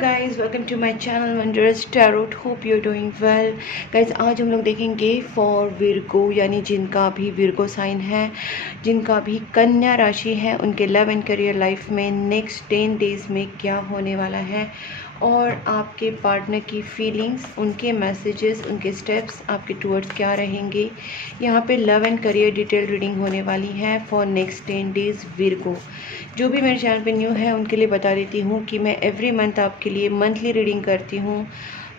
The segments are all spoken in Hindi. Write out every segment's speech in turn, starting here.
Guys, welcome to my channel wondrous tarot. Hope you are doing well. Guys, आज हम लोग देखेंगे फॉर विर्गो, यानी जिनका भी विर्गो साइन है, जिनका भी कन्या राशि है, उनके लव एंड करियर लाइफ में नेक्स्ट 10 डेज में क्या होने वाला है और आपके पार्टनर की फीलिंग्स, उनके मैसेजेस, उनके स्टेप्स आपके टूवर्ड्स क्या रहेंगे। यहाँ पे love and career detail reading होने वाली है फॉर नेक्स्ट 10 डेज विर्गो। जो भी मेरे चैनल पे न्यू है उनके लिए बता देती हूँ कि मैं एवरी मंथ आपके लिए मंथली रीडिंग करती हूँ,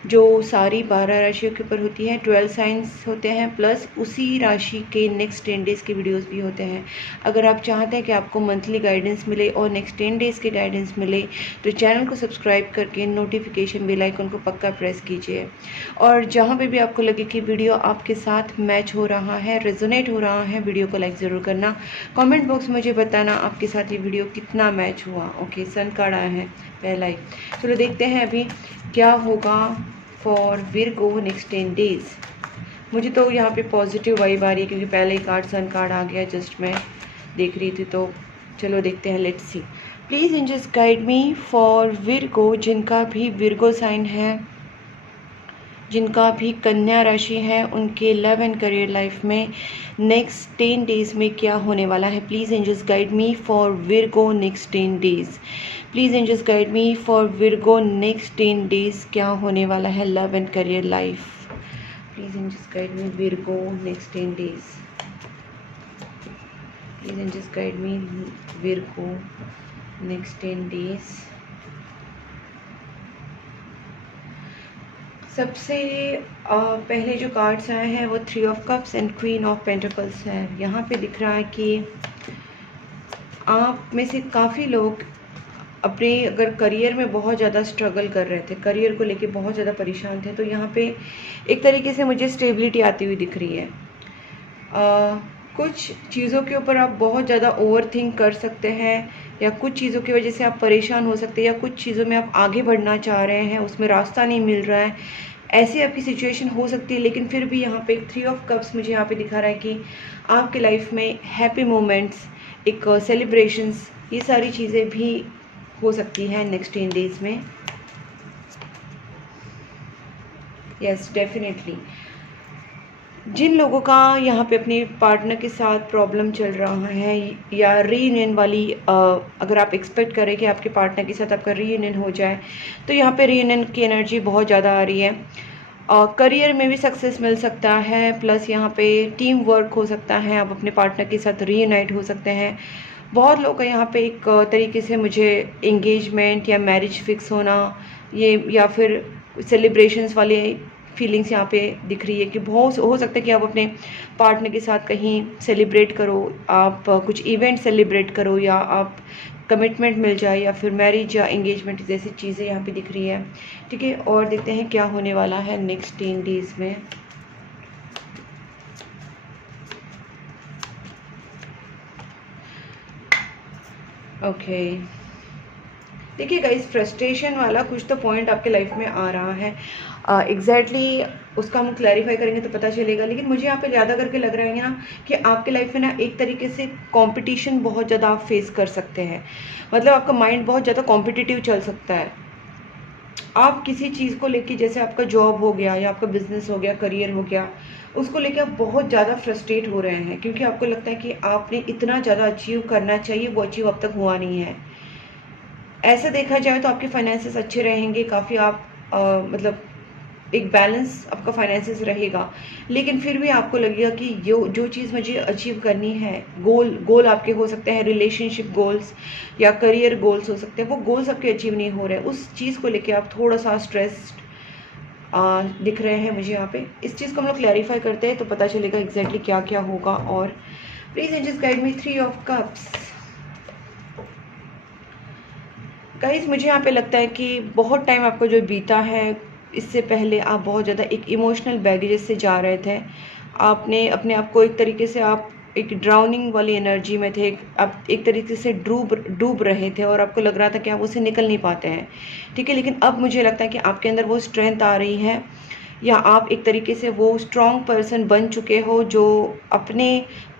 जो सारी 12 राशियों के ऊपर होती है। 12 साइंस होते हैं, प्लस उसी राशि के नेक्स्ट 10 डेज़ के वीडियोस भी होते हैं। अगर आप चाहते हैं कि आपको मंथली गाइडेंस मिले और नेक्स्ट 10 डेज़ के गाइडेंस मिले, तो चैनल को सब्सक्राइब करके नोटिफिकेशन बेल आइकन को पक्का प्रेस कीजिए। और जहाँ पे भी आपको लगे कि वीडियो आपके साथ मैच हो रहा है, रेजोनेट हो रहा है, वीडियो को लाइक ज़रूर करना। कमेंट बॉक्स में मुझे बताना आपके साथ ये वीडियो कितना मैच हुआ। ओके, सन कार्ड आया है पहला ही। चलो देखते हैं अभी क्या होगा फॉर विर्गो नेक्स्ट 10 डेज। मुझे तो यहाँ पे पॉजिटिव वाइब आ रही है, क्योंकि पहले ही कार्ड सन कार्ड आ गया, जस्ट मैं देख रही थी। तो चलो देखते हैं, let's see. Please angels guide me for Virgo, जिनका भी विर्गो साइन है, जिनका भी कन्या राशि है, उनके लव एंड करियर लाइफ में नेक्स्ट 10 डेज़ में क्या होने वाला है। Please angels guide me for Virgo next 10 days. Please angels guide me for Virgo next 10 days क्या होने वाला है love and career life. Please angels guide me Virgo next 10 days. Please angels guide me Virgo next 10 days. सबसे पहले जो कार्ड्स आए हैं वो 3 of cups and queen of pentacles है। यहाँ पे दिख रहा है कि आप में से काफ़ी लोग अपने अगर करियर में बहुत ज़्यादा स्ट्रगल कर रहे थे, करियर को लेके बहुत ज़्यादा परेशान थे, तो यहाँ पे एक तरीके से मुझे स्टेबिलिटी आती हुई दिख रही है। कुछ चीज़ों के ऊपर आप बहुत ज़्यादा ओवर थिंक कर सकते हैं, या कुछ चीज़ों की वजह से आप परेशान हो सकते हैं, या कुछ चीज़ों में आप आगे बढ़ना चाह रहे हैं, उसमें रास्ता नहीं मिल रहा है, ऐसी आपकी सिचुएशन हो सकती है। लेकिन फिर भी यहाँ पे 3 ऑफ कप्स मुझे यहाँ पे दिखा रहा है कि आपके लाइफ में हैप्पी मोमेंट्स, एक सेलिब्रेशंस, ये सारी चीज़ें भी हो सकती हैं नेक्स्ट 10 डेज़ में। Yes, definitely. जिन लोगों का यहाँ पे अपने पार्टनर के साथ प्रॉब्लम चल रहा है, या रीयूनियन वाली अगर आप एक्सपेक्ट करें कि आपके पार्टनर के साथ आपका रीयूनियन हो जाए, तो यहाँ पे रीयूनियन की एनर्जी बहुत ज़्यादा आ रही है। करियर में भी सक्सेस मिल सकता है, प्लस यहाँ पे टीम वर्क हो सकता है, आप अपने पार्टनर के साथ रीयूनाइट हो सकते हैं। बहुत लोग का यहाँ पे एक तरीके से मुझे एंगेजमेंट या मैरिज फिक्स होना, ये या फिर सेलिब्रेशंस वाले फीलिंग्स यहाँ पे दिख रही है कि बहुत हो सकता है कि आप अपने पार्टनर के साथ कहीं सेलिब्रेट करो, आप कुछ इवेंट सेलिब्रेट करो, या आप कमिटमेंट मिल जाए, या फिर मैरिज या एंगेजमेंट जैसी चीज़ें यहाँ पे दिख रही है। ठीक है, और देखते हैं क्या होने वाला है नेक्स्ट 10 डेज़ में। ओके, देखिए गाइस, फ्रस्ट्रेशन वाला कुछ तो पॉइंट आपके लाइफ में आ रहा है। एग्जैक्टली उसका हम क्लैरिफाई करेंगे तो पता चलेगा, लेकिन मुझे यहाँ पे ज़्यादा करके लग रहा है ना कि आपके लाइफ में ना एक तरीके से कंपटीशन बहुत ज़्यादा आप फेस कर सकते हैं। मतलब आपका माइंड बहुत ज़्यादा कॉम्पिटिटिव चल सकता है। आप किसी चीज़ को लेके, जैसे आपका जॉब हो गया, या आपका बिजनेस हो गया, करियर हो गया, उसको लेके आप बहुत ज़्यादा फ्रस्ट्रेट हो रहे हैं, क्योंकि आपको लगता है कि आपने इतना ज़्यादा अचीव करना चाहिए, वो अचीव अब तक हुआ नहीं है। ऐसा देखा जाए तो आपके फाइनेंसेस अच्छे रहेंगे काफ़ी, आप मतलब एक बैलेंस आपका फाइनेंसेस रहेगा, लेकिन फिर भी आपको लगेगा कि जो चीज़ मुझे अचीव करनी है, गोल आपके हो सकते हैं, रिलेशनशिप गोल्स या करियर गोल्स हो सकते हैं, वो गोल्स आपके अचीव नहीं हो रहे हैं। उस चीज़ को लेके आप थोड़ा सा स्ट्रेस्ड दिख रहे हैं मुझे यहाँ पे। इस चीज़ को हम लोग क्लैरिफाई करते हैं तो पता चलेगा एग्जैक्टली क्या क्या होगा। और please angels guide me 3 of cups. Guys, मुझे यहाँ पे लगता है कि बहुत टाइम आपका जो बीता है, इससे पहले आप बहुत ज़्यादा एक इमोशनल बैगेजेस से जा रहे थे। आपने अपने आप को एक तरीके से, आप एक ड्राउनिंग वाली एनर्जी में थे, आप एक तरीके से डूब रहे थे, और आपको लग रहा था कि आप उससे निकल नहीं पाते हैं। ठीक है, लेकिन अब मुझे लगता है कि आपके अंदर वो स्ट्रेंथ आ रही है या आप एक तरीके से वो स्ट्रॉन्ग पर्सन बन चुके हो जो अपने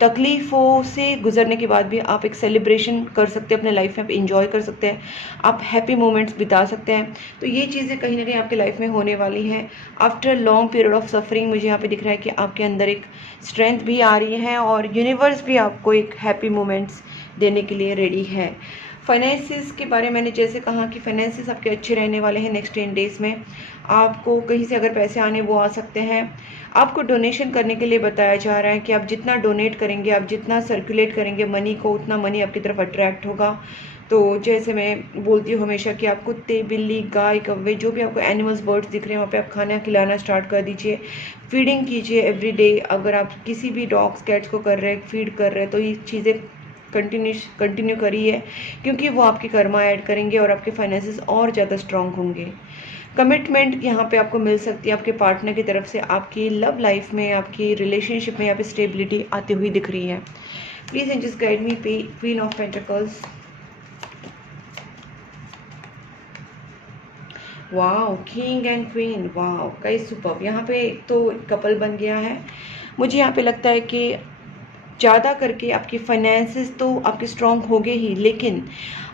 तकलीफ़ों से गुजरने के बाद भी आप एक सेलिब्रेशन कर सकते हैं अपने लाइफ में, आप इंजॉय कर सकते हैं, आप हैप्पी मोमेंट्स बिता सकते हैं। तो ये चीज़ें कहीं ना कहीं आपकी लाइफ में होने वाली हैं। After long period of suffering मुझे यहाँ पे दिख रहा है कि आपके अंदर एक स्ट्रेंथ भी आ रही है और यूनिवर्स भी आपको एक हैप्पी मोमेंट्स देने के लिए रेडी है। फाइनेंसिस के बारे में मैंने जैसे कहा कि फाइनेंसिस आपके अच्छे रहने वाले हैं नेक्स्ट 10 डेज़ में। आपको कहीं से अगर पैसे आने वो आ सकते हैं। आपको डोनेशन करने के लिए बताया जा रहा है कि आप जितना डोनेट करेंगे, आप जितना सर्कुलेट करेंगे मनी को, उतना मनी आपकी तरफ अट्रैक्ट होगा। तो जैसे मैं बोलती हूँ हमेशा कि आप कुत्ते, बिल्ली, गाय, कौवे, जो भी आपको एनिमल्स, बर्ड्स दिख रहे हैं वहाँ पे आप खाना खिलाना स्टार्ट कर दीजिए। फीडिंग कीजिए एवरी डे। अगर आप किसी भी डॉग्स, कैट्स को कर रहे हैं, फीड कर रहे हैं, तो ये चीज़ें कंटिन्यू करिए, क्योंकि वो आपके कर्मा ऐड करेंगे और आपके फाइनेंसेस और ज़्यादा स्ट्रांग होंगे। कमिटमेंट यहाँ पे आपको मिल सकती है आपके पार्टनर की तरफ से। आपकी लव लाइफ में, आपकी रिलेशनशिप में यहाँ पे स्टेबिलिटी आती हुई दिख रही है। प्लीज़ एंजल्स गाइड मी पे queen of pentacles. Wow, king and queen, wow guys superb. यहाँ पे तो कपल बन गया है। मुझे यहाँ पे लगता है कि ज़्यादा करके आपकी फाइनेंसेस तो आपके स्ट्रॉन्ग हो गए ही, लेकिन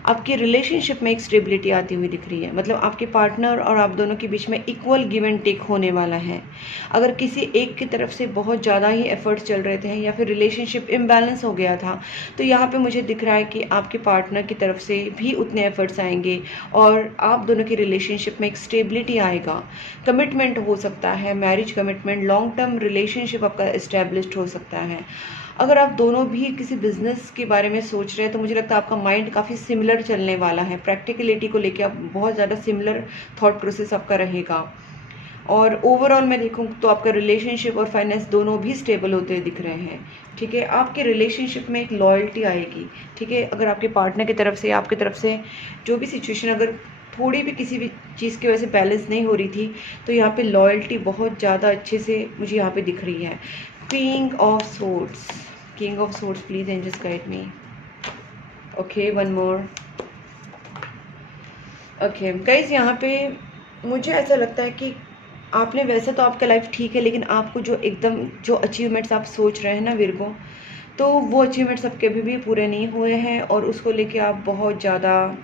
आपकी रिलेशनशिप में एक स्टेबिलिटी आती हुई दिख रही है। मतलब आपके पार्टनर और आप दोनों के बीच में इक्वल गिव एंड टेक होने वाला है। अगर किसी एक की तरफ से बहुत ज़्यादा ही एफर्ट्स चल रहे थे या फिर रिलेशनशिप इम्बैलेंस हो गया था, तो यहाँ पे मुझे दिख रहा है कि आपके पार्टनर की तरफ से भी उतने एफर्ट्स आएंगे और आप दोनों की रिलेशनशिप में एक स्टेबिलिटी आएगा। कमिटमेंट हो सकता है, marriage commitment, long term relationship आपका इस्टेब्लिश्ड हो सकता है। अगर आप दोनों भी किसी बिजनेस के बारे में सोच रहे हैं तो मुझे लगता है आपका माइंड काफ़ी सिमिलर चलने वाला है। प्रैक्टिकलिटी को लेके आप बहुत ज़्यादा सिमिलर थॉट प्रोसेस आपका रहेगा। और ओवरऑल मैं देखूँ तो आपका रिलेशनशिप और फाइनेंस दोनों भी स्टेबल होते दिख रहे हैं। ठीक है, आपके रिलेशनशिप में एक लॉयल्टी आएगी। ठीक है, अगर आपके पार्टनर की तरफ से, आपकी तरफ से जो भी सिचुएशन अगर थोड़ी भी किसी भी चीज़ की वजह से बैलेंस नहीं हो रही थी, तो यहाँ पे लॉयल्टी बहुत ज़्यादा अच्छे से मुझे यहाँ पे दिख रही है। King of swords, king of swords, please angels guide me. Okay, one more. Okay guys, यहाँ पे मुझे ऐसा लगता है कि आपने, वैसे तो आपका लाइफ ठीक है, लेकिन आपको जो एकदम जो अचीवमेंट्स आप सोच रहे हैं ना विर्गो, तो वो अचीवमेंट्स आपके अभी भी पूरे नहीं हुए हैं और उसको लेके आप बहुत ज़्यादा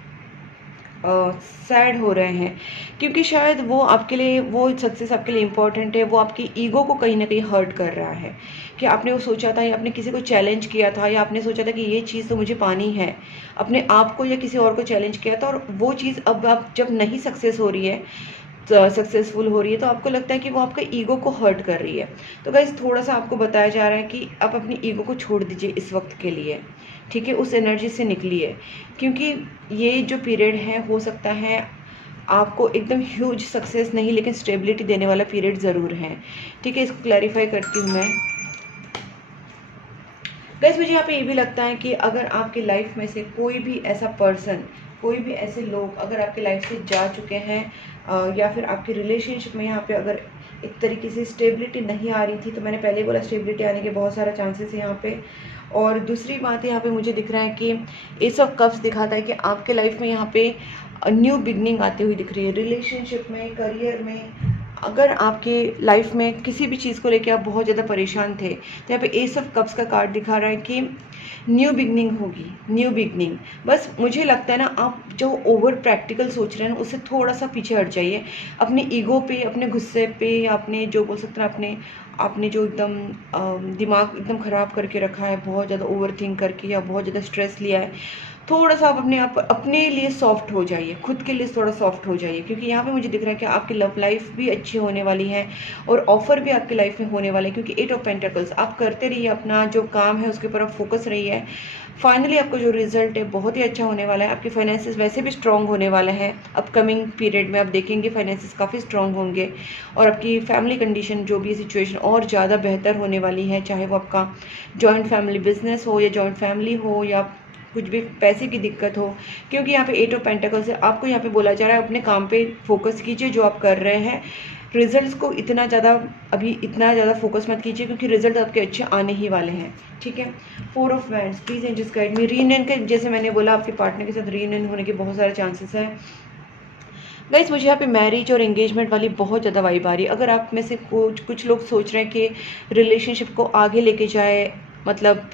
सैड हो रहे हैं, क्योंकि शायद वो आपके लिए, वो सक्सेस आपके लिए इम्पॉर्टेंट है, वो आपकी ईगो को कहीं ना कहीं हर्ट कर रहा है। कि आपने वो सोचा था या आपने किसी को चैलेंज किया था या आपने सोचा था कि ये चीज़ तो मुझे पानी है, अपने आप को या किसी और को चैलेंज किया था, और वो चीज़ अब आप जब नहीं सक्सेस हो रही है, सक्सेसफुल हो रही है, तो आपको लगता है कि वो आपका ईगो को हर्ट कर रही है। तो गाइस, थोड़ा सा आपको बताया जा रहा है कि आप अपनी ईगो को छोड़ दीजिए इस वक्त के लिए। ठीक है, उस एनर्जी से निकलिए, क्योंकि ये जो पीरियड है हो सकता है आपको एकदम ह्यूज सक्सेस नहीं, लेकिन स्टेबिलिटी देने वाला पीरियड ज़रूर है। ठीक है, इसको क्लैरिफाई करती हूँ मैं। गाइस, मुझे यहाँ पे ये भी लगता है कि अगर आपकी लाइफ में से कोई भी ऐसा पर्सन, कोई भी ऐसे लोग अगर आपकी लाइफ से जा चुके हैं या फिर आपकी रिलेशनशिप में यहाँ पे अगर एक तरीके से स्टेबिलिटी नहीं आ रही थी, तो मैंने पहले बोला स्टेबिलिटी आने के बहुत सारा चांसेस है यहाँ पे। और दूसरी बात यहाँ पे मुझे दिख रहा है कि एस ऑफ कप्स दिखाता है कि आपके लाइफ में यहाँ पे न्यू बिगनिंग आती हुई दिख रही है। रिलेशनशिप में, करियर में, अगर आपके लाइफ में किसी भी चीज़ को लेके आप बहुत ज़्यादा परेशान थे, तो यहाँ पे एस ऑफ कप्स का कार्ड दिखा रहा है कि न्यू बिगनिंग होगी, न्यू बिगनिंग। बस मुझे लगता है ना, आप जो ओवर प्रैक्टिकल सोच रहे हैं उससे थोड़ा सा पीछे हट जाइए। अपने ईगो पे, अपने गुस्से पे, या अपने जो बोल सकते हैं आपने जो एकदम दिमाग एकदम ख़राब करके रखा है, बहुत ज़्यादा ओवर थिंक करके या बहुत ज़्यादा स्ट्रेस लिया है, थोड़ा सा आप अपने लिए सॉफ्ट हो जाइए, खुद के लिए थोड़ा सॉफ्ट हो जाइए। क्योंकि यहाँ पे मुझे दिख रहा है कि आपकी लव लाइफ भी अच्छी होने वाली है और ऑफर भी आपकी लाइफ में होने वाले हैं। क्योंकि 8 ऑफ पेंटिकल्स, आप करते रहिए, अपना जो काम है उसके ऊपर आप फोकस रहिए। फाइनली आपका जो रिजल्ट है बहुत ही अच्छा होने वाला है। आपके फाइनेंसेस वैसे भी स्ट्रॉन्ग होने वाले हैं। अपकमिंग पीरियड में आप देखेंगे फाइनेंसेस काफ़ी स्ट्रॉन्ग होंगे और आपकी फैमिली कंडीशन, जो भी सिचुएशन, और ज़्यादा बेहतर होने वाली है। चाहे वो आपका जॉइंट फैमिली बिजनेस हो या जॉइंट फैमिली हो या कुछ भी पैसे की दिक्कत हो। क्योंकि यहाँ पे 8 ऑफ पेंटिकल्स है, आपको यहाँ पे बोला जा रहा है अपने काम पे फोकस कीजिए जो आप कर रहे हैं। रिजल्ट्स को इतना ज़्यादा फोकस मत कीजिए, क्योंकि रिजल्ट आपके अच्छे आने ही वाले हैं। ठीक है, 4 of wands, please angels guide me. Reunion के, जैसे मैंने बोला, आपके पार्टनर के साथ रीयूनियन होने के बहुत सारे चांसेस हैं। गाइस मुझे यहाँ पे मैरिज और एंगेजमेंट वाली बहुत ज़्यादा वाइब आ रही है। अगर आप में से कुछ लोग सोच रहे हैं कि रिलेशनशिप को आगे लेके जाए, मतलब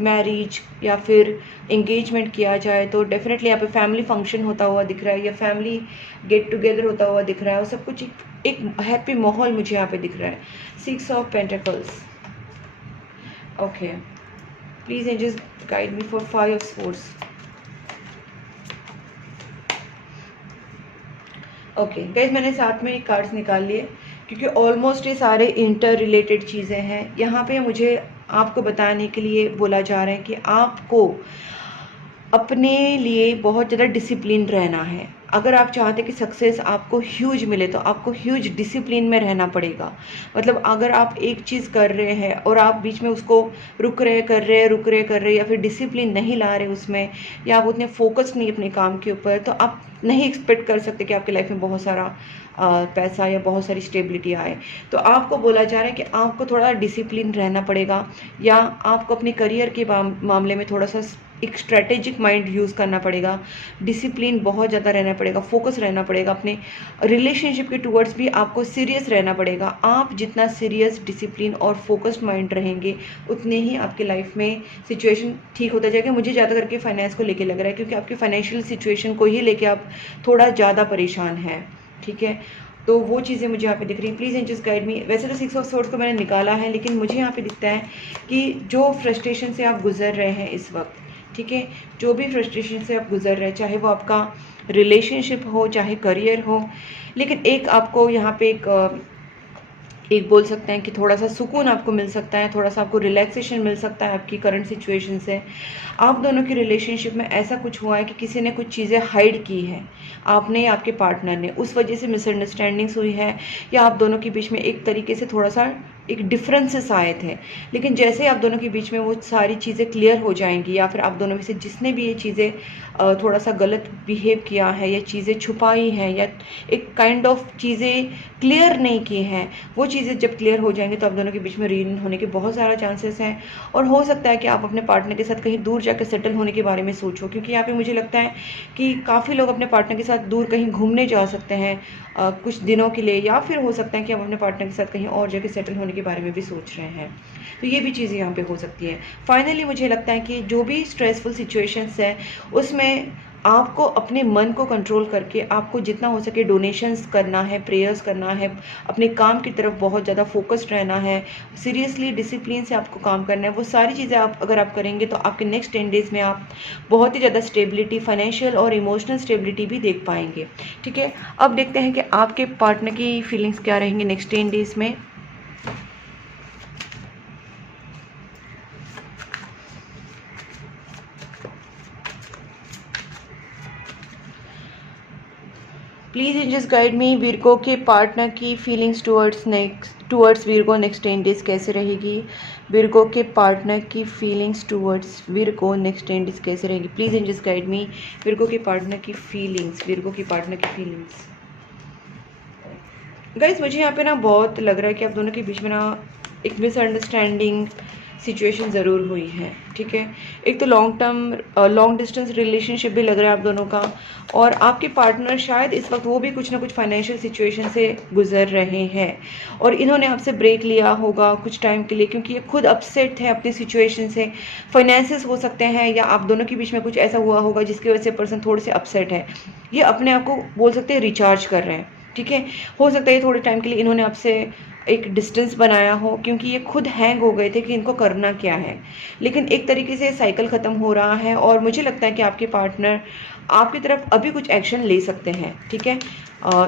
मैरिज या फिर एंगेजमेंट किया जाए, तो डेफिनेटली यहाँ पे फैमिली फंक्शन होता हुआ दिख रहा है या फैमिली गेट टुगेदर होता हुआ दिख रहा है, और सब कुछ एक हैप्पी माहौल मुझे यहाँ पे दिख रहा है। 6 of pentacles. Okay, please angels guide me for 5 of swords. Okay guys, मैंने साथ में कार्ड्स निकाल लिए क्योंकि ऑलमोस्ट ये सारे इंटर रिलेटेड चीज़ें हैं। यहाँ पे मुझे आपको बताने के लिए बोला जा रहा है कि आपको अपने लिए बहुत ज़्यादा डिसिप्लिन रहना है। अगर आप चाहते कि सक्सेस आपको ह्यूज मिले तो आपको ह्यूज डिसिप्लिन में रहना पड़ेगा। मतलब अगर आप एक चीज़ कर रहे हैं और आप बीच में उसको रुक रहे या फिर डिसिप्लिन नहीं ला रहे उसमें, या आप उतने फोकस नहीं अपने काम के ऊपर, तो आप नहीं एक्सपेक्ट कर सकते कि आपकी लाइफ में बहुत सारा पैसा या बहुत सारी स्टेबिलिटी आए। तो आपको बोला जा रहा है कि आपको थोड़ा डिसिप्लिन रहना पड़ेगा, या आपको अपने करियर के मामले में थोड़ा सा एक स्ट्रेटेजिक माइंड यूज़ करना पड़ेगा। डिसिप्लिन बहुत ज़्यादा रहना पड़ेगा, फोकस रहना पड़ेगा। अपने रिलेशनशिप के टूवर्ड्स भी आपको सीरियस रहना पड़ेगा। आप जितना सीरियस, डिसिप्लिन और फोकस्ड माइंड रहेंगे, उतने ही आपके लाइफ में सिचुएशन ठीक होता जाएगा। मुझे ज़्यादा करके फाइनेंस को लेके लग रहा है, क्योंकि आपकी फाइनेंशियल सिचुएशन को ही लेके आप थोड़ा ज़्यादा परेशान हैं, ठीक है। तो वो चीज़ें मुझे यहाँ पे दिख रही हैं। Please just guide me. वैसे तो 6 ऑफ स्वॉर्ड्स को मैंने निकाला है, लेकिन मुझे यहाँ पे दिखता है कि जो फ्रस्ट्रेशन से आप गुजर रहे हैं इस वक्त, ठीक है, जो भी फ्रस्ट्रेशन से आप गुजर रहे हैं, चाहे वो आपका रिलेशनशिप हो, चाहे करियर हो, लेकिन एक आपको यहाँ पे एक बोल सकते हैं कि थोड़ा सा सुकून आपको मिल सकता है, थोड़ा सा आपको रिलैक्सेशन मिल सकता है आपकी करंट सिचुएशन से। आप दोनों की रिलेशनशिप में ऐसा कुछ हुआ है कि किसी ने कुछ चीज़ें हाइड की हैं, आपने या आपके पार्टनर ने, उस वजह से मिसअंडरस्टैंडिंग्स हुई है, या आप दोनों के बीच में एक तरीके से थोड़ा सा एक डिफरेंसेस आए थे। लेकिन जैसे ही आप दोनों के बीच में वो सारी चीज़ें क्लियर हो जाएंगी, या फिर आप दोनों में से जिसने भी ये चीज़ें थोड़ा सा गलत बिहेव किया है, या चीज़ें छुपाई हैं, या एक काइंड ऑफ चीज़ें क्लियर नहीं की हैं, वो चीज़ें जब क्लियर हो जाएंगी तो आप दोनों के बीच में रीयूनियन होने के बहुत सारा चांसेस हैं। और हो सकता है कि आप अपने पार्टनर के साथ कहीं दूर जाकर सेटल होने के बारे में सोचो, क्योंकि यहाँ पे मुझे लगता है कि काफ़ी लोग अपने पार्टनर के साथ दूर कहीं घूमने जा सकते हैं कुछ दिनों के लिए, या फिर हो सकता है कि आप अपने पार्टनर के साथ कहीं और जगह सेटल होने के बारे में भी सोच रहे हैं। तो ये भी चीज़ें यहाँ पे हो सकती है। फाइनली मुझे लगता है कि जो भी स्ट्रेसफुल सिचुएशंस है उसमें आपको अपने मन को कंट्रोल करके आपको जितना हो सके डोनेशंस करना है, प्रेयर्स करना है, अपने काम की तरफ बहुत ज़्यादा फोकस्ड रहना है, सीरियसली डिसिप्लिन से आपको काम करना है। वो सारी चीज़ें अगर आप करेंगे तो आपके नेक्स्ट 10 डेज़ में आप बहुत ही ज़्यादा स्टेबिलिटी, फाइनेंशियल और इमोशनल स्टेबिलिटी भी देख पाएंगे, ठीक है। अब देखते हैं कि आपके पार्टनर की फीलिंग्स क्या रहेंगी नेक्स्ट 10 डेज़ में। प्लीज़ एंजल्स गाइड मी, वीरगो के पार्टनर की फीलिंग्स टूवर्ड्स वीरगो नेक्स्ट 10 डेज़ कैसे रहेगी। वीरगो के पार्टनर की फीलिंग्स टूवर्ड्स वीरगो नेक्स्ट 10 डेज़ कैसे रहेगी। प्लीज़ एंजल्स गाइड मी, वीरगो के पार्टनर की फीलिंग्स, वीरगो के पार्टनर की फीलिंग्स। गाइस मुझे यहाँ पे ना बहुत लग रहा है कि आप दोनों के बीच में ना एक मिसअंडरस्टैंडिंग सिचुएशन ज़रूर हुई है, ठीक है। एक तो लॉन्ग डिस्टेंस रिलेशनशिप भी लग रहा है आप दोनों का, और आपके पार्टनर शायद इस वक्त वो भी कुछ ना कुछ फाइनेंशियल सिचुएशन से गुजर रहे हैं, और इन्होंने आपसे ब्रेक लिया होगा कुछ टाइम के लिए, क्योंकि ये खुद अपसेट है अपनी सिचुएशन से। फाइनेंसेस हो सकते हैं, या आप दोनों के बीच में कुछ ऐसा हुआ होगा जिसकी वजह से पर्सन थोड़े से अपसेट है। ये अपने आप को बोल सकते हैं रिचार्ज कर रहे हैं, ठीक है। हो सकता है थोड़े टाइम के लिए इन्होंने आपसे एक डिस्टेंस बनाया हो, क्योंकि ये खुद हैंग हो गए थे कि इनको करना क्या है। लेकिन एक तरीके से साइकिल ख़त्म हो रहा है, और मुझे लगता है कि आपके पार्टनर आपकी तरफ अभी कुछ एक्शन ले सकते हैं, ठीक है,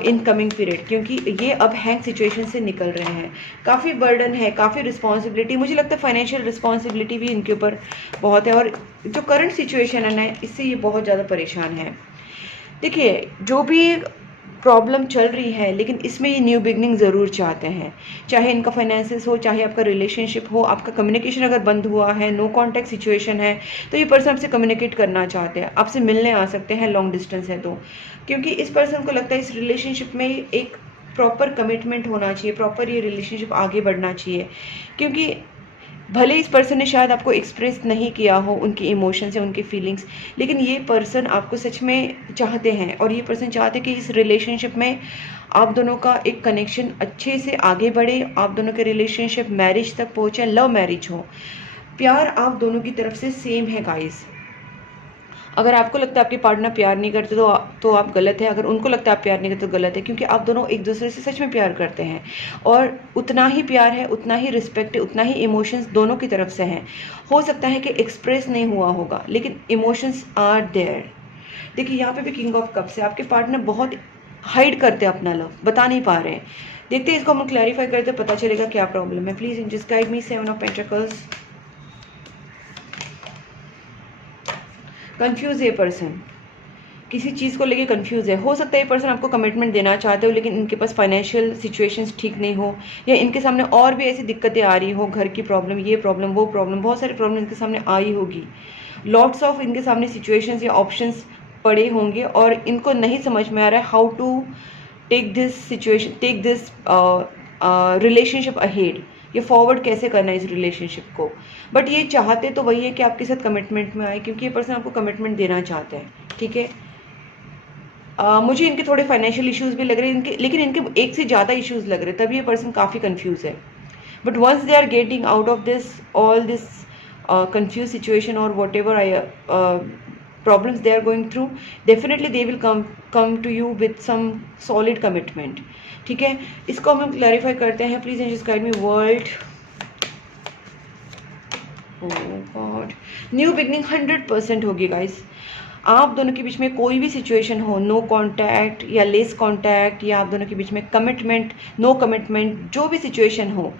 इन कमिंग पीरियड, क्योंकि ये अब हैंग सिचुएशन से निकल रहे हैं। काफ़ी बर्डन है, काफ़ी रिस्पॉन्सिबिलिटी, मुझे लगता है फाइनेंशियल रिस्पॉन्सिबिलिटी भी इनके ऊपर बहुत है, और जो करंट सिचुएशन है ना, इससे ये बहुत ज़्यादा परेशान है। देखिए, जो भी प्रॉब्लम चल रही है, लेकिन इसमें ये न्यू बिगनिंग ज़रूर चाहते हैं, चाहे इनका फाइनेंसेस हो, चाहे आपका रिलेशनशिप हो। आपका कम्युनिकेशन अगर बंद हुआ है, नो कांटेक्ट सिचुएशन है, तो ये पर्सन आपसे कम्युनिकेट करना चाहते हैं, आपसे मिलने आ सकते हैं, लॉन्ग डिस्टेंस है तो, क्योंकि इस पर्सन को लगता है इस रिलेशनशिप में एक प्रॉपर कमिटमेंट होना चाहिए, प्रॉपर ये रिलेशनशिप आगे बढ़ना चाहिए, क्योंकि भले इस पर्सन ने शायद आपको एक्सप्रेस नहीं किया हो उनकी इमोशंस या उनकी फीलिंग्स, लेकिन ये पर्सन आपको सच में चाहते हैं और ये पर्सन चाहते हैं कि इस रिलेशनशिप में आप दोनों का एक कनेक्शन अच्छे से आगे बढ़े, आप दोनों के रिलेशनशिप मैरिज तक पहुँचे, लव मैरिज हो। प्यार आप दोनों की तरफ से सेम है गाइस। अगर आपको लगता है आपके पार्टनर प्यार नहीं करते तो आप गलत है, अगर उनको लगता है आप प्यार नहीं करते तो गलत है, क्योंकि आप दोनों एक दूसरे से सच में प्यार करते हैं और उतना ही प्यार है, उतना ही रिस्पेक्ट है, उतना ही इमोशंस दोनों की तरफ से हैं। हो सकता है कि एक्सप्रेस नहीं हुआ होगा लेकिन इमोशंस आर देयर। देखिए यहाँ पे भी किंग ऑफ कप्स है, आपके पार्टनर बहुत हाइड करते हैं अपना लव, बता नहीं पा रहे हैं। देखते हैं इसको हम क्लैरिफाई करते पता चलेगा क्या प्रॉब्लम है। Please just guide me. 7 of pentacles. Confuse है पर्सन, किसी चीज़ को लेके कंफ्यूज है। हो सकता है ये पर्सन आपको कमिटमेंट देना चाहते हो लेकिन इनके पास फाइनेंशियल सिचुएशंस ठीक नहीं हो, या इनके सामने और भी ऐसी दिक्कतें आ रही हो, घर की प्रॉब्लम, ये प्रॉब्लम, वो प्रॉब्लम, बहुत सारी प्रॉब्लम इनके सामने आई होगी। लॉट्स ऑफ इनके सामने सिचुएशंस या ऑप्शंस पड़े होंगे और इनको नहीं समझ में आ रहा है how to take this situation, take this relationship ahead, ये फॉरवर्ड कैसे करना है इस रिलेशनशिप को। बट ये चाहते तो वही है कि आपके साथ कमिटमेंट में आए, क्योंकि ये पर्सन आपको कमिटमेंट देना चाहते हैं, ठीक है। मुझे इनके थोड़े फाइनेंशियल इश्यूज भी लग रहे हैं इनके, लेकिन इनके एक से ज़्यादा इश्यूज लग रहे हैं, तभी ये पर्सन काफ़ी कंफ्यूज है। But once they are getting out of this all this confuse situation और whatever I problems they are going through, definitely they will come to you with some solid commitment, ठीक है। इसको हम क्लैरिफाई करते हैं। Please just guide me world. Oh God, new beginning 100% होगी गाइस। आप दोनों के बीच में कोई भी सिचुएशन हो, नो कांटेक्ट या लेस कांटेक्ट, या आप दोनों के बीच में कमिटमेंट, नो कमिटमेंट, जो भी सिचुएशन हो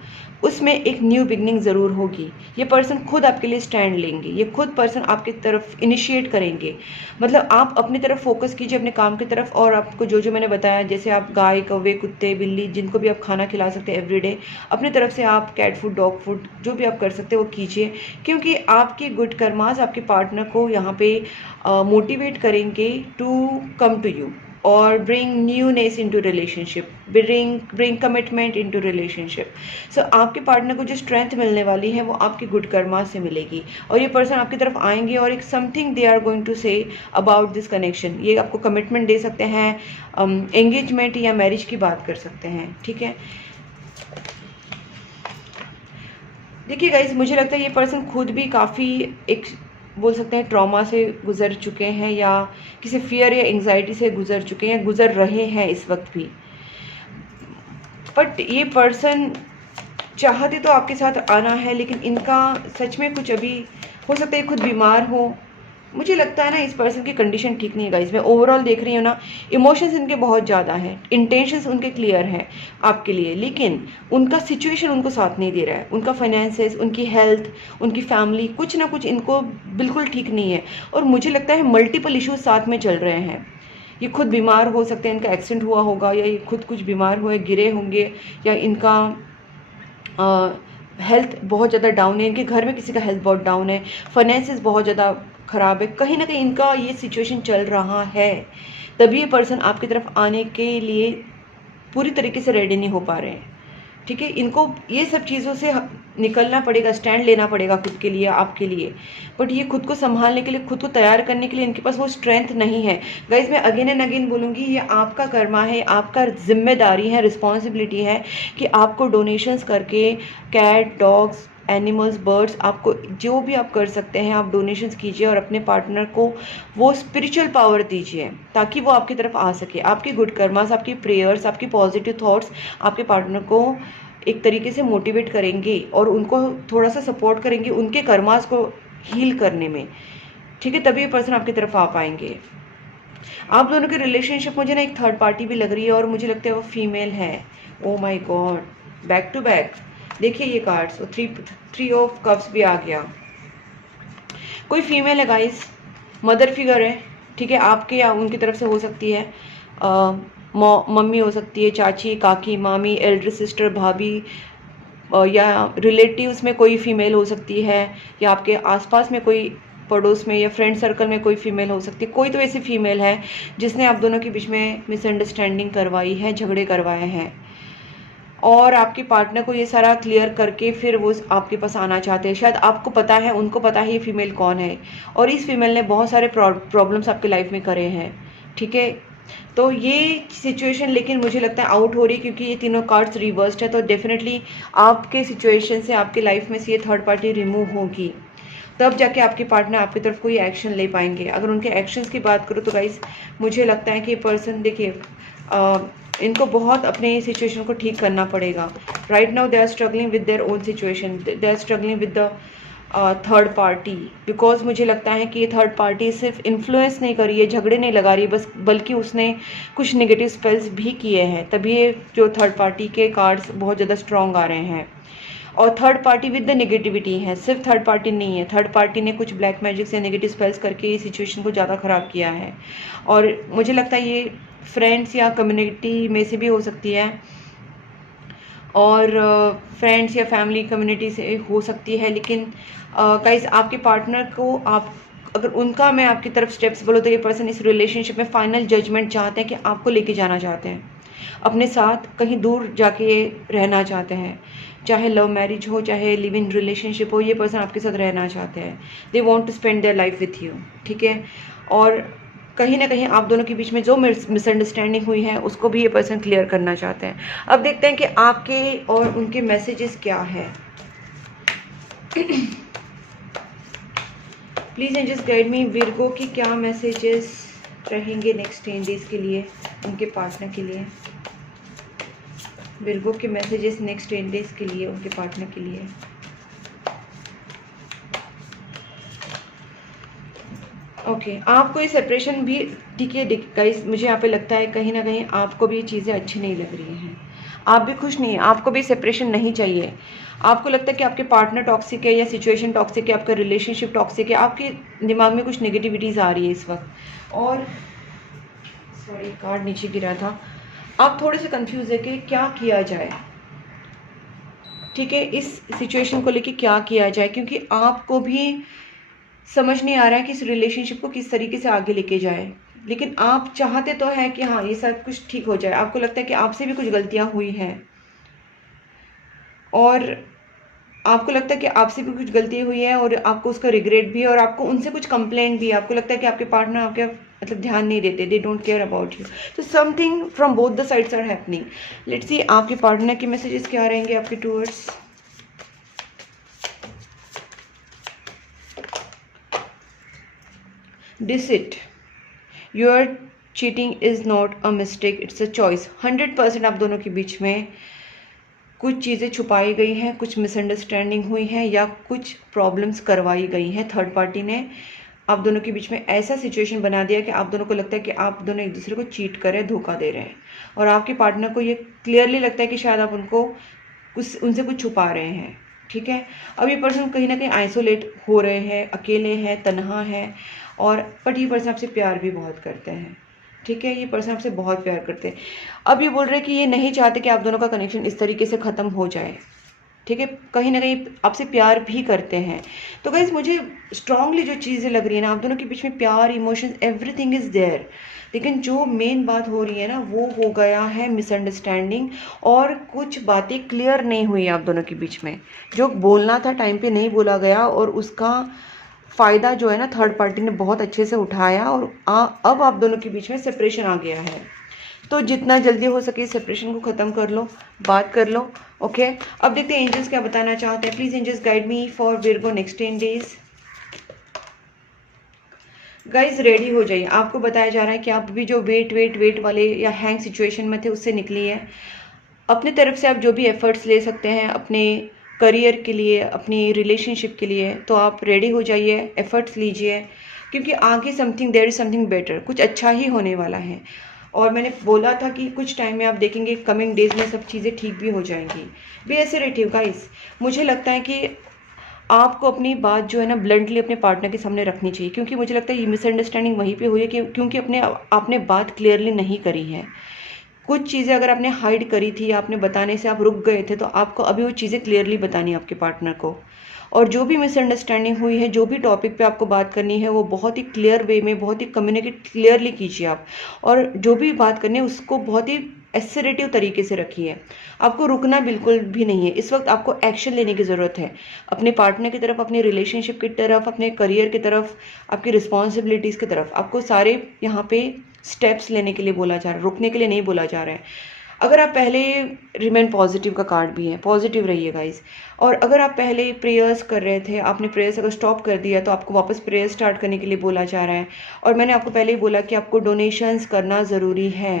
उसमें एक न्यू बिगनिंग ज़रूर होगी। ये पर्सन खुद आपके लिए स्टैंड लेंगे, ये खुद पर्सन आपकी तरफ इनिशिएट करेंगे। मतलब आप अपनी तरफ फोकस कीजिए, अपने काम की तरफ, और आपको जो जो मैंने बताया, जैसे आप गाय, कौवे, कुत्ते, बिल्ली, जिनको भी आप खाना खिला सकते हैं एवरीडे, अपनी तरफ से आप कैट फूड, डॉग फूड, जो भी आप कर सकते हैं वो कीजिए, क्योंकि आपकी गुड कर्मास आपके पार्टनर को यहाँ पे मोटिवेट करेंगे टू कम टू यू और bring newness into relationship, bring commitment into relationship। so आपके पार्टनर को जो स्ट्रेंथ मिलने वाली है वो आपकी गुड कर्मा से मिलेगी, और ये पर्सन आपकी तरफ आएंगे और एक something they are going to say about this connection. ये आपको कमिटमेंट दे सकते हैं, एंगेजमेंट या मैरिज की बात कर सकते हैं, ठीक है। देखिए गाइज, मुझे लगता है ये पर्सन खुद भी काफ़ी एक बोल सकते हैं ट्रॉमा से गुजर चुके हैं, या किसी फियर या एंग्जाइटी से गुजर चुके हैं, गुजर रहे हैं इस वक्त भी। बट ये पर्सन चाहते तो आपके साथ आना है, लेकिन इनका सच में कुछ अभी हो सकता है खुद बीमार हो। मुझे लगता है ना इस पर्सन की कंडीशन ठीक नहीं है गाइज। मैं ओवरऑल देख रही हूँ ना, इमोशंस इनके बहुत ज़्यादा हैं, इंटेंशंस उनके क्लियर हैं आपके लिए, लेकिन उनका सिचुएशन उनको साथ नहीं दे रहा है। उनका फाइनेंसेस, उनकी हेल्थ, उनकी फैमिली, कुछ ना कुछ इनको बिल्कुल ठीक नहीं है, और मुझे लगता है मल्टीपल इश्यूज साथ में चल रहे हैं। ये खुद बीमार हो सकते हैं, इनका एक्सीडेंट हुआ होगा, या ये खुद कुछ बीमार हुए, गिरे होंगे, या इनका हेल्थ बहुत ज़्यादा डाउन है, इनके घर में किसी का हेल्थ बहुत डाउन है, फाइनेंसेस बहुत ज़्यादा ख़राब है, कहीं ना कहीं इनका ये सिचुएशन चल रहा है, तभी ये पर्सन आपकी तरफ आने के लिए पूरी तरीके से रेडी नहीं हो पा रहे हैं, ठीक है। इनको ये सब चीज़ों से निकलना पड़ेगा, स्टैंड लेना पड़ेगा खुद के लिए, आपके लिए, बट ये खुद को संभालने के लिए, खुद को तैयार करने के लिए इनके पास वो स्ट्रेंथ नहीं है। गाइज, मैं अगेन एंड अगेन बोलूँगी, ये आपका कर्मा है, आपका जिम्मेदारी है, रिस्पॉन्सिबिलिटी है कि आपको डोनेशंस करके कैट, डॉग्स, एनिमल्स, बर्ड्स, आपको जो भी आप कर सकते हैं आप डोनेशंस कीजिए और अपने पार्टनर को वो स्पिरिचुअल पावर दीजिए ताकि वो आपकी तरफ आ सके। आपकी गुड कर्मास, आपकी प्रेयर्स, आपकी पॉजिटिव थॉट्स आपके पार्टनर को एक तरीके से मोटिवेट करेंगे और उनको थोड़ा सा सपोर्ट करेंगे उनके कर्मास को हील करने में, ठीक है। तभी ये पर्सन आपकी तरफ आ पाएंगे। आप दोनों के रिलेशनशिप, मुझे ना एक थर्ड पार्टी भी लग रही है और मुझे लगता है वो फीमेल है। Oh my god, back to back देखिए ये कार्ड्स, तो थ्री ऑफ कप्स भी आ गया। कोई फीमेल है गाइस, मदर फिगर है, ठीक है, आपके या उनकी तरफ से हो सकती है, मम्मी हो सकती है, चाची, काकी, मामी, एल्डर सिस्टर, भाभी, या रिलेटिव्स में कोई फीमेल हो सकती है, या आपके आसपास में कोई पड़ोस में या फ्रेंड सर्कल में कोई फीमेल हो सकती है। कोई तो ऐसी फीमेल है जिसने आप दोनों के बीच में मिसअंडरस्टैंडिंग करवाई है, झगड़े करवाए हैं। और आपके पार्टनर को ये सारा क्लियर करके फिर वो आपके पास आना चाहते हैं। शायद आपको पता है, उनको पता है ये फीमेल कौन है, और इस फीमेल ने बहुत सारे प्रॉब्लम्स आपके लाइफ में करे हैं, ठीक है। तो ये सिचुएशन लेकिन मुझे लगता है आउट हो रही है, क्योंकि ये तीनों कार्ड्स रिवर्स्ड है। तो डेफिनेटली आपके सिचुएशन से, आपके लाइफ में से ये थर्ड पार्टी रिमूव होगी, तब जाके आपके पार्टनर आपकी तरफ कोई एक्शन ले पाएंगे। अगर उनके एक्शंस की बात करूँ तो गाइस मुझे लगता है कि पर्सन, देखिए इनको बहुत अपने सिचुएशन को ठीक करना पड़ेगा। Right now they are struggling with their own situation, they are struggling with the third party, because मुझे लगता है कि ये थर्ड पार्टी सिर्फ इन्फ्लुएंस नहीं कर रही है, झगड़े नहीं लगा रही है बस, बल्कि उसने कुछ नेगेटिव स्पेल्स भी किए हैं, तभी ये जो थर्ड पार्टी के कार्ड्स बहुत ज़्यादा स्ट्रॉन्ग आ रहे हैं। और third party with the negativity है, सिर्फ थर्ड पार्टी नहीं है, थर्ड पार्टी ने कुछ ब्लैक मैजिक से नेगेटिव स्पेल्स करके ये सिचुएशन को ज़्यादा ख़राब किया है। और मुझे लगता है ये फ्रेंड्स या कम्युनिटी में से भी हो सकती है, और फ्रेंड्स या फैमिली कम्युनिटी से हो सकती है। लेकिन गाइस आपके पार्टनर को आप, अगर उनका मैं आपकी तरफ स्टेप्स बोलो तो ये पर्सन इस रिलेशनशिप में फाइनल जजमेंट चाहते हैं कि आपको लेके जाना चाहते हैं, अपने साथ कहीं दूर जाके रहना चाहते हैं, चाहे लव मैरिज हो चाहे लिव इन रिलेशनशिप हो, ये पर्सन आपके साथ रहना चाहते हैं। They want to spend their life with you, ठीक है। और कहीं ना कहीं आप दोनों के बीच में जो मिसअंडरस्टैंडिंग हुई है उसको भी ये पर्सन क्लियर करना चाहते हैं। अब देखते हैं कि आपके और उनके मैसेजेस क्या है। Please angels guide me, Virgo की क्या मैसेजेस रहेंगे नेक्स्ट 10 डेज के लिए उनके पार्टनर के लिए। विर्गो के मैसेजेस नेक्स्ट 10 डेज के लिए उनके पार्टनर के लिए। ओके, आपको ये सेपरेशन भी ठीक है गाइस, मुझे यहाँ पे लगता है कहीं ना कहीं आपको भी ये चीज़ें अच्छी नहीं लग रही हैं, आप भी खुश नहीं हैं, आपको भी सेपरेशन नहीं चाहिए। आपको लगता है कि आपके पार्टनर टॉक्सिक है या सिचुएशन टॉक्सिक है, आपका रिलेशनशिप टॉक्सिक है, आपके दिमाग में कुछ नेगेटिविटीज़ आ रही है इस वक्त। और सॉरी कार्ड नीचे गिरा था, आप थोड़े से कंफ्यूज है कि क्या किया जाए, ठीक है, इस सिचुएशन को लेके क्या किया जाए, क्योंकि आपको भी समझ नहीं आ रहा है कि इस रिलेशनशिप को किस तरीके से आगे लेके जाए। लेकिन आप चाहते तो हैं कि हाँ ये सब कुछ ठीक हो जाए, आपको लगता है कि आपसे भी कुछ गलतियां हुई हैं, और आपको लगता है कि आपसे भी कुछ गलती हुई है और आपको उसका रिग्रेट भी है, और आपको उनसे कुछ कंप्लेन भी है, आपको लगता है कि आपके पार्टनर आपके मतलब ध्यान नहीं देते, they don't care about you. तो something from both the sides are happening. Let's see आपके पार्टनर के मैसेजेस क्या रहेंगे आपके towards. Deceit, your cheating is not a mistake, it's a choice. 100% आप दोनों के बीच में कुछ चीज़ें छुपाई गई हैं, कुछ मिसअंडरस्टैंडिंग हुई है, या कुछ प्रॉब्लम्स करवाई गई हैं। थर्ड पार्टी ने आप दोनों के बीच में ऐसा सिचुएशन बना दिया कि आप दोनों को लगता है कि आप दोनों एक दूसरे को चीट कर रहे हैं, धोखा दे रहे हैं, और आपके पार्टनर को ये क्लियरली लगता है कि शायद आप उनको उनसे कुछ छुपा रहे हैं, ठीक है। अब ये पर्सन कहीं ना कहीं आइसोलेट हो रहे हैं, अकेले हैं, तन्हा हैं, और बट ये पर्सन आपसे प्यार भी बहुत करते हैं, ठीक है, ये पर्सन आपसे बहुत प्यार करते हैं। अब ये बोल रहे हैं कि ये नहीं चाहते कि आप दोनों का कनेक्शन इस तरीके से ख़त्म हो जाए, ठीक है, कहीं ना कहीं आपसे प्यार भी करते हैं। तो गाइस मुझे स्ट्रांगली जो चीज़ें लग रही है ना, आप दोनों के बीच में प्यार, इमोशंस, एवरीथिंग इज़ देयर, लेकिन जो मेन बात हो रही है ना वो हो गया है मिसअंडरस्टैंडिंग, और कुछ बातें क्लियर नहीं हुई आप दोनों के बीच में, जो बोलना था टाइम पे नहीं बोला गया, और उसका फ़ायदा जो है ना थर्ड पार्टी ने बहुत अच्छे से उठाया, और अब आप दोनों के बीच में सेपरेशन आ गया है। तो जितना जल्दी हो सके सेपरेशन को ख़त्म कर लो, बात कर लो, ओके। अब देखते हैं एंजल्स क्या बताना चाहते हैं। Please angels guide me for Virgo next 10 days. Guys ready हो जाइए, आपको बताया जा रहा है कि आप भी जो वेट वाले या हैंग सिचुएशन में थे उससे निकली है। अपनी तरफ से आप जो भी एफर्ट्स ले सकते हैं अपने करियर के लिए, अपनी रिलेशनशिप के लिए, तो आप रेडी हो जाइए, एफर्ट्स लीजिए, क्योंकि आगे देयर इज़ समथिंग बेटर, कुछ अच्छा ही होने वाला है। और मैंने बोला था कि कुछ टाइम में आप देखेंगे कमिंग डेज में सब चीज़ें ठीक भी हो जाएंगी। बी एसरेटिव गाइस, मुझे लगता है कि आपको अपनी बात जो है ना ब्लंटली अपने पार्टनर के सामने रखनी चाहिए, क्योंकि मुझे लगता है ये मिसअंडरस्टैंडिंग वहीं पे हुई है कि क्योंकि आपने बात क्लियरली नहीं करी है। कुछ चीज़ें अगर आपने हाइड करी थी, आपने बताने से आप रुक गए थे, तो आपको अभी वो चीज़ें क्लियरली बतानी है आपके पार्टनर को। और जो भी मिसअंडरस्टैंडिंग हुई है, जो भी टॉपिक पे आपको बात करनी है, वो बहुत ही क्लियर वे में, बहुत ही कम्युनिकेट क्लियरली कीजिए आप। और जो भी बात करनी है उसको बहुत ही एसरेटिव तरीके से रखी है। आपको रुकना बिल्कुल भी नहीं है। इस वक्त आपको एक्शन लेने की ज़रूरत है, अपने पार्टनर की तरफ, अपने रिलेशनशिप की तरफ, अपने करियर की तरफ, आपकी रिस्पॉन्सिबिलिटीज़ की तरफ। आपको सारे यहाँ पे स्टेप्स लेने के लिए बोला जा रहा है, रुकने के लिए नहीं बोला जा रहा है। अगर आप पहले, रिमेन पॉजिटिव का कार्ड भी है, पॉजिटिव रहिए गाइस। और अगर आप पहले प्रेयर्स कर रहे थे, आपने प्रेयर्स अगर स्टॉप कर दिया तो आपको वापस प्रेयर स्टार्ट करने के लिए बोला जा रहा है। और मैंने आपको पहले ही बोला कि आपको डोनेशंस करना ज़रूरी है,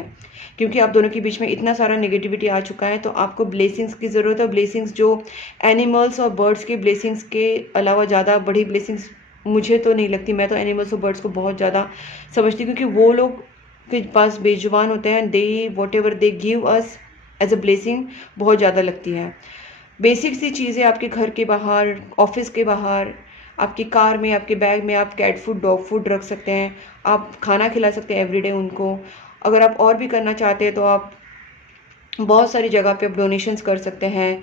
क्योंकि आप दोनों के बीच में इतना सारा नेगेटिविटी आ चुका है। तो आपको ब्लेसिंग्स की ज़रूरत है। ब्लेसिंग्स जो एनिमल्स और बर्ड्स की ब्लेसिंग्स के अलावा ज़्यादा बड़ी ब्लेसिंग्स मुझे तो नहीं लगती। मैं तो एनिमल्स और बर्ड्स को बहुत ज़्यादा समझती हूँ, क्योंकि वो लोग के पास बेजुबान होते हैं। They whatever they give us as a blessing बहुत ज़्यादा लगती है। बेसिक सी चीज़ें आपके घर के बाहर, ऑफिस के बाहर, आपकी कार में, आपके बैग में आप कैट फूड, डॉग फूड रख सकते हैं। आप खाना खिला सकते हैं एवरीडे उनको। अगर आप और भी करना चाहते हैं तो आप बहुत सारी जगह पे आप डोनेशंस कर सकते हैं।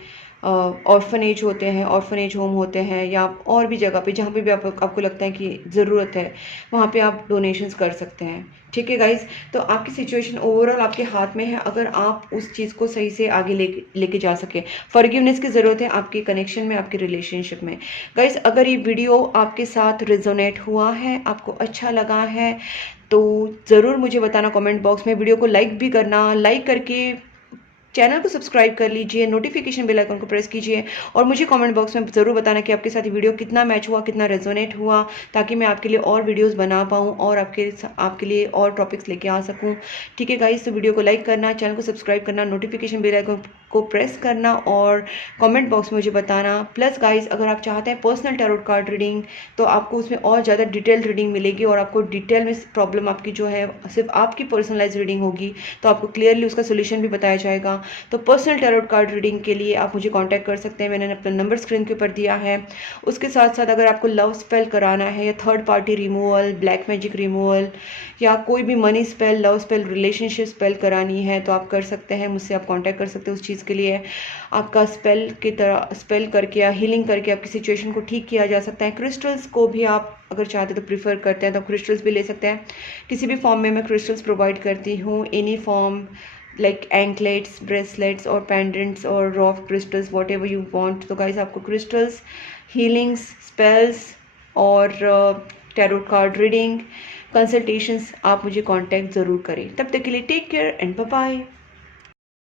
ऑर्फनेज होते हैं, ऑर्फनेज होम होते हैं, या और भी जगह पे जहाँ पे भी आपको लगता है कि ज़रूरत है, वहाँ पे आप डोनेशंस कर सकते हैं। ठीक है गाइस, तो आपकी सिचुएशन ओवरऑल आपके हाथ में है, अगर आप उस चीज़ को सही से आगे लेके जा सके। फॉरगिवनेस की ज़रूरत है आपके कनेक्शन में, आपके रिलेशनशिप में। गाइस, अगर ये वीडियो आपके साथ रेजोनेट हुआ है, आपको अच्छा लगा है, तो ज़रूर मुझे बताना कमेंट बॉक्स में। वीडियो को लाइक भी करना, लाइक करके चैनल को सब्सक्राइब कर लीजिए, नोटिफिकेशन बेल आइकन को प्रेस कीजिए, और मुझे कमेंट बॉक्स में ज़रूर बताना कि आपके साथ ये वीडियो कितना मैच हुआ, कितना रेजोनेट हुआ, ताकि मैं आपके लिए और वीडियोस बना पाऊँ और आपके लिए और टॉपिक्स लेके आ सकूँ। ठीक है गाइस, तो वीडियो को लाइक करना, चैनल को सब्सक्राइब करना, नोटिफिकेशन बेल आइकन को प्रेस करना और कमेंट बॉक्स में मुझे बताना। प्लस गाइस, अगर आप चाहते हैं पर्सनल टैरोट कार्ड रीडिंग, तो आपको उसमें और ज़्यादा डिटेल रीडिंग मिलेगी, और आपको डिटेल में प्रॉब्लम आपकी जो है सिर्फ आपकी पर्सनलाइज रीडिंग होगी, तो आपको क्लियरली उसका सोल्यूशन भी बताया जाएगा। तो पर्सनल टैरोट कार्ड रीडिंग के लिए आप मुझे कांटेक्ट कर सकते हैं, मैंने अपना नंबर स्क्रीन के ऊपर दिया है। उसके साथ साथ अगर आपको लव स्पेल कराना है, या third party removal, black magic removal, या कोई भी money spell, love spell, relationship spell करानी है, तो आप कर सकते हैं, मुझसे आप कांटेक्ट कर सकते हैं। उस चीज़ के लिए आपका स्पेल की तरह स्पेल करके या हीलिंग करके आपकी सिचुएशन को ठीक किया जा सकता है। क्रिस्टल्स को भी आप अगर चाहते तो प्रीफर करते हैं तो क्रिस्टल्स भी ले सकते हैं। किसी भी फॉर्म में मैं क्रिस्टल्स प्रोवाइड करती हूँ, any form, like anklets, bracelets और पेंडेंट्स और rock crystals, whatever you want. तो गाइस, आपको क्रिस्टल्स, हीलिंग्स, स्पेल्स और टैरोट कार्ड रीडिंग कंसल्टेशंस आप मुझे कांटेक्ट ज़रूर करें। तब तक के लिए take care and bye bye.